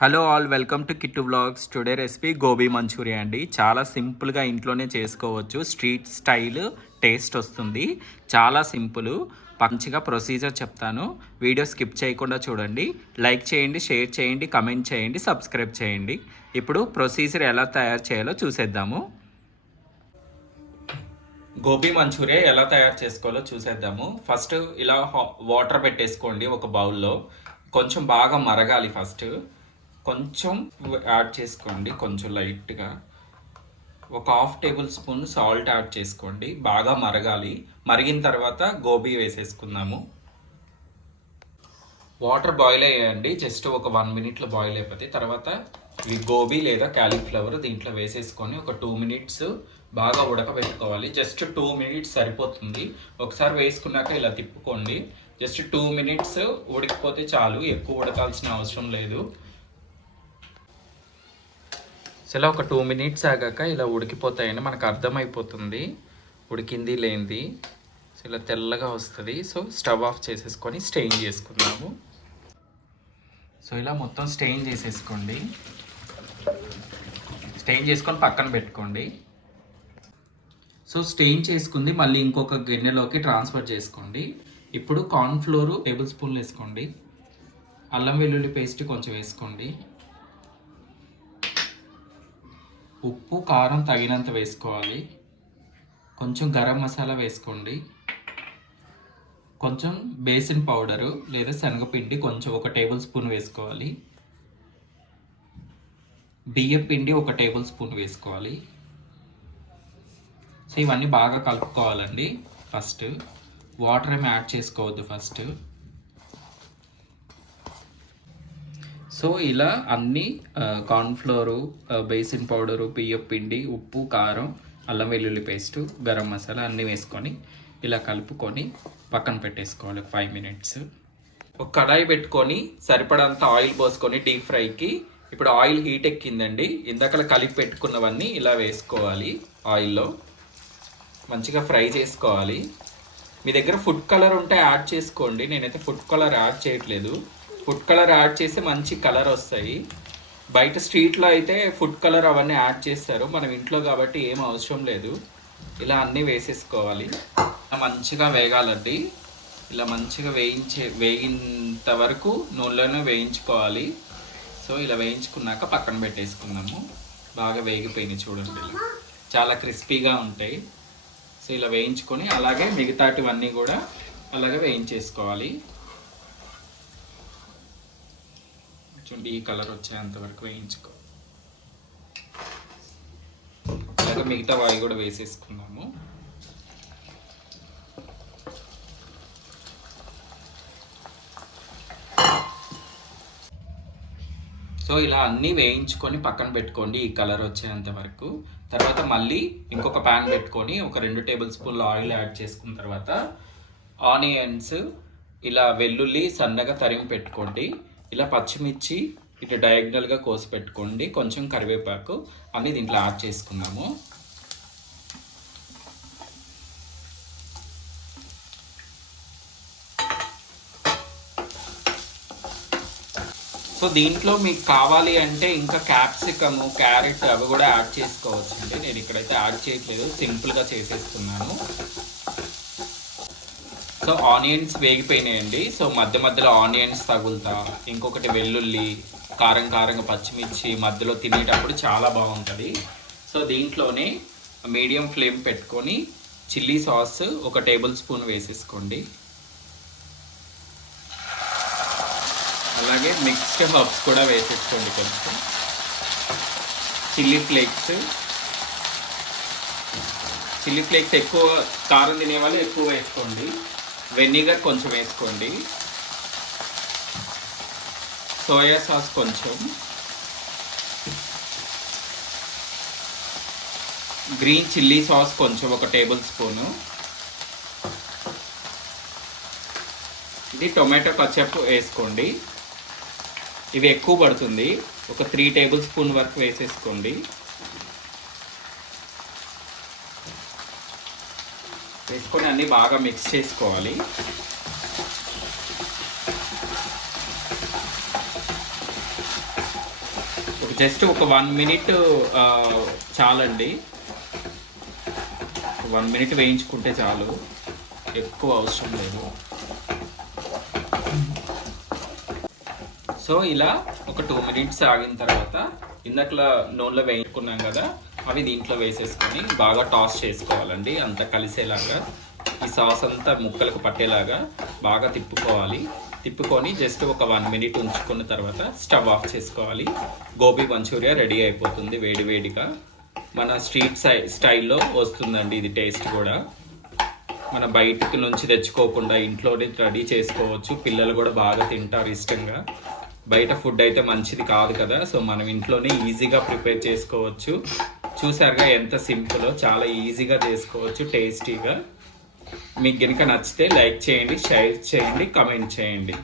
Hello all welcome to Kittu blogs today recipe gobi manchuria అండి. చాలా సింపుల్గా ఇంట్లోనే చేసుకోవచ్చు. స్ట్రీట్ స్టైల్ టేస్ట్ వస్తుంది. చాలా సింపుల్. మంచిగా ప్రొసీజర్ చెప్తాను. వీడియో స్కిప్ చేయకుండా చూడండి. లైక్ చేయండి షేర్ చేయండి కమెంట్ చేయండి సబ్స్క్రైబ్ చేయండి. ఇప్పుడు ప్రొసీజర్ ఎలా తయారు చేయాలో చూసేద్దాము. గోబీ మంచూరియా ఎలా తయారు చేసుకోవాలో చూసేద్దాము. ఫస్ట్ ఇలా వాటర్ పెట్టేసుకోండి ఒక బౌల్లో కొంచెం బాగా మరగాలి ఫస్ట్ కొంచెం యాడ్ చేసుకోండి కొంచెం లైట్గా. ఒక half table spoon salt add చేసుకోండి బాగా మరగాలి. మరిగిన తర్వాత గోబీ వేసేసుకుందాము. వాటర్ బాయిల్ అయ్యాయండి జస్ట్ ఒక వన్ మినిట్లో బాయిల్ అయిపోతే తర్వాత ఈ గోబీ లేదా క్యాలీఫ్లవర్ దీంట్లో వేసేసుకొని ఒక టూ మినిట్స్ బాగా ఉడకబెట్టుకోవాలి. జస్ట్ టూ మినిట్స్ సరిపోతుంది. ఒకసారి వేసుకున్నాక ఇలా తిప్పుకోండి. జస్ట్ టూ మినిట్స్ ఉడికిపోతే చాలు ఎక్కువ ఉడకాల్సిన అవసరం లేదు. సో ఇలా ఒక టూ మినిట్స్ ఆగాక ఇలా ఉడికిపోతాయని మనకు అర్థమైపోతుంది. ఉడికింది లేనిది. సో ఇలా తెల్లగా వస్తుంది. సో స్టవ్ ఆఫ్ చేసేసుకొని స్టెయిన్ చేసుకుందాము. సో ఇలా మొత్తం స్టెయిన్ చేసేసుకోండి. స్టెయిన్ చేసుకొని పక్కన పెట్టుకోండి. సో స్టెయిన్ చేసుకుంది. మళ్ళీ ఇంకొక గిన్నెలోకి ట్రాన్స్ఫర్ చేసుకోండి. ఇప్పుడు కార్న్ఫ్లోరు టేబుల్ స్పూన్లు వేసుకోండి. అల్లం వెల్లుల్లి పేస్ట్ కొంచెం వేసుకోండి. ఉప్పు కారం తగినంత వేసుకోవాలి. కొంచెం గరం మసాలా వేసుకోండి. కొంచెం బేసిన్ పౌడరు లేదా శనగపిండి కొంచెం ఒక టేబుల్ స్పూన్ వేసుకోవాలి. బియ్యం పిండి ఒక టేబుల్ స్పూన్ వేసుకోవాలి. సో ఇవన్నీ బాగా కలుపుకోవాలండి ఫస్ట్. వాటర్ ఏమి యాడ్ చేసుకోవద్దు ఫస్ట్. సో ఇలా అన్ని కార్న్ఫ్లోరు బేసిన్ పౌడరు బియ్యం పిండి ఉప్పు కారం అల్లం వెల్లుల్లి పేస్టు గరం మసాలా అన్నీ వేసుకొని ఇలా కలుపుకొని పక్కన పెట్టేసుకోవాలి ఫైవ్ మినిట్స్ ఒక కడాయి పెట్టుకొని సరిపడంత ఆయిల్ పోసుకొని డీప్ ఫ్రైకి ఇప్పుడు ఆయిల్ హీట్ ఎక్కిందండి. ఇందాక కలిపి పెట్టుకున్నవన్నీ ఇలా వేసుకోవాలి ఆయిల్లో మంచిగా ఫ్రై చేసుకోవాలి. మీ దగ్గర ఫుడ్ కలర్ ఉంటే యాడ్ చేసుకోండి. నేనైతే ఫుడ్ కలర్ యాడ్ చేయట్లేదు. ఫుడ్ కలర్ యాడ్ చేస్తే మంచి కలర్ వస్తాయి. బయట స్ట్రీట్లో అయితే ఫుడ్ కలర్ అవన్నీ యాడ్ చేస్తారు. మనం ఇంట్లో కాబట్టి ఏం అవసరం లేదు. ఇలా అన్నీ వేసేసుకోవాలి. మంచిగా వేగాలండి. ఇలా మంచిగా వేయించే వేగినంత వరకు నూనెలోనే వేయించుకోవాలి. సో ఇలా వేయించుకున్నాక పక్కన పెట్టేసుకుందాము. బాగా వేగిపోయినాయి చూడండి ఇలా. చాలా క్రిస్పీగా ఉంటాయి. సో ఇలా వేయించుకొని అలాగే మిగతాటివన్నీ కూడా అలాగే వేయించేసుకోవాలి. చూడండి ఈ కలర్ వచ్చేంత వరకు వేయించుకో. అలాగే మిగతా వాయి కూడా వేసేసుకున్నాము సో ఇలా అన్నీ వేయించుకొని పక్కన పెట్టుకోండి ఈ కలర్ వచ్చేంత వరకు. తర్వాత మళ్ళీ ఇంకొక ప్యాన్ పెట్టుకొని ఒక రెండు టేబుల్ స్పూన్ల ఆయిల్ యాడ్ చేసుకున్న తర్వాత ఆనియన్స్ ఇలా వెల్లుల్లి సన్నగా తరిగి పెట్టుకోండి. ఇలా పచ్చిమిర్చి ఇటు డయాగ్నల్గా కోసి పెట్టుకోండి. కొంచెం కరివేపాకు అన్నీ దీంట్లో యాడ్ చేసుకున్నాము. సో దీంట్లో మీకు కావాలి అంటే ఇంకా క్యాప్సికము క్యారెట్ అవి కూడా యాడ్ చేసుకోవచ్చు అండి నేను ఇక్కడైతే యాడ్ చేయట్లేదు. సింపుల్గా చేసేస్తున్నాను. So onions వేగిపోయినాయండి. సో మధ్య మధ్యలో ఆనియన్స్ తగులుతా. ఇంకొకటి వెల్లుల్లి కారం కారంగా పచ్చిమిర్చి మధ్యలో తినేటప్పుడు చాలా బాగుంటుంది. సో దీంట్లోనే మీడియం ఫ్లేమ్ పెట్టుకొని చిల్లీ సాస్ ఒక టేబుల్ స్పూన్ వేసేసుకోండి. అలాగే మిక్స్డ్ హర్బ్స్ కూడా వేసేసుకోండి కొంచెం. Chilli flakes. చిల్లీ ఫ్లేక్స్ ఎక్కువ కారం తినే వాళ్ళు ఎక్కువ వేసుకోండి. వెనిగర్ కొంచెం వేసుకోండి. సోయా సాస్ కొంచెం. గ్రీన్ చిల్లీ సాస్ కొంచెం ఒక టేబుల్ స్పూను. ఇది టొమాటో కచప్ వేసుకోండి. ఇవి ఎక్కువ పడుతుంది. ఒక త్రీ టేబుల్ స్పూన్ వరకు వేసేసుకోండి. వేసుకొని అన్నీ బాగా మిక్స్ చేసుకోవాలి. జస్ట్ ఒక వన్ మినిట్ చాలండి. వన్ మినిట్ వేయించుకుంటే చాలు. ఎక్కువ అవసరం లేదు. సో ఇలా ఒక టూ మినిట్స్ ఆగిన తర్వాత ఇందాకలా నూనెలో వేయించుకున్నాం కదా అవి దీంట్లో వేసేసుకొని బాగా టాస్ చేసుకోవాలండి. అంతా కలిసేలాగా ఈ సాస్ అంతా ముక్కలకు పట్టేలాగా బాగా తిప్పుకోవాలి. తిప్పుకొని జస్ట్ ఒక వన్ మినిట్ ఉంచుకున్న తర్వాత స్టవ్ ఆఫ్ చేసుకోవాలి. గోబీ మంచూరియా రెడీ అయిపోతుంది వేడి వేడిగా. మన స్ట్రీట్ సై స్టైల్లో వస్తుందండి ఇది టేస్ట్ కూడా. మన బయటికి నుంచి తెచ్చుకోకుండా ఇంట్లోనే రెడీ చేసుకోవచ్చు. పిల్లలు కూడా బాగా తింటారు ఇష్టంగా. బయట ఫుడ్ అయితే మంచిది కాదు కదా. సో మనం ఇంట్లోనే ఈజీగా ప్రిపేర్ చేసుకోవచ్చు. చూసారుగా ఎంత సింపుల్ చాలా ఈజీగా చేసుకోవచ్చు టేస్టీగా. మీకు కనుక నచ్చితే లైక్ చేయండి షేర్ చేయండి కమెంట్ చేయండి.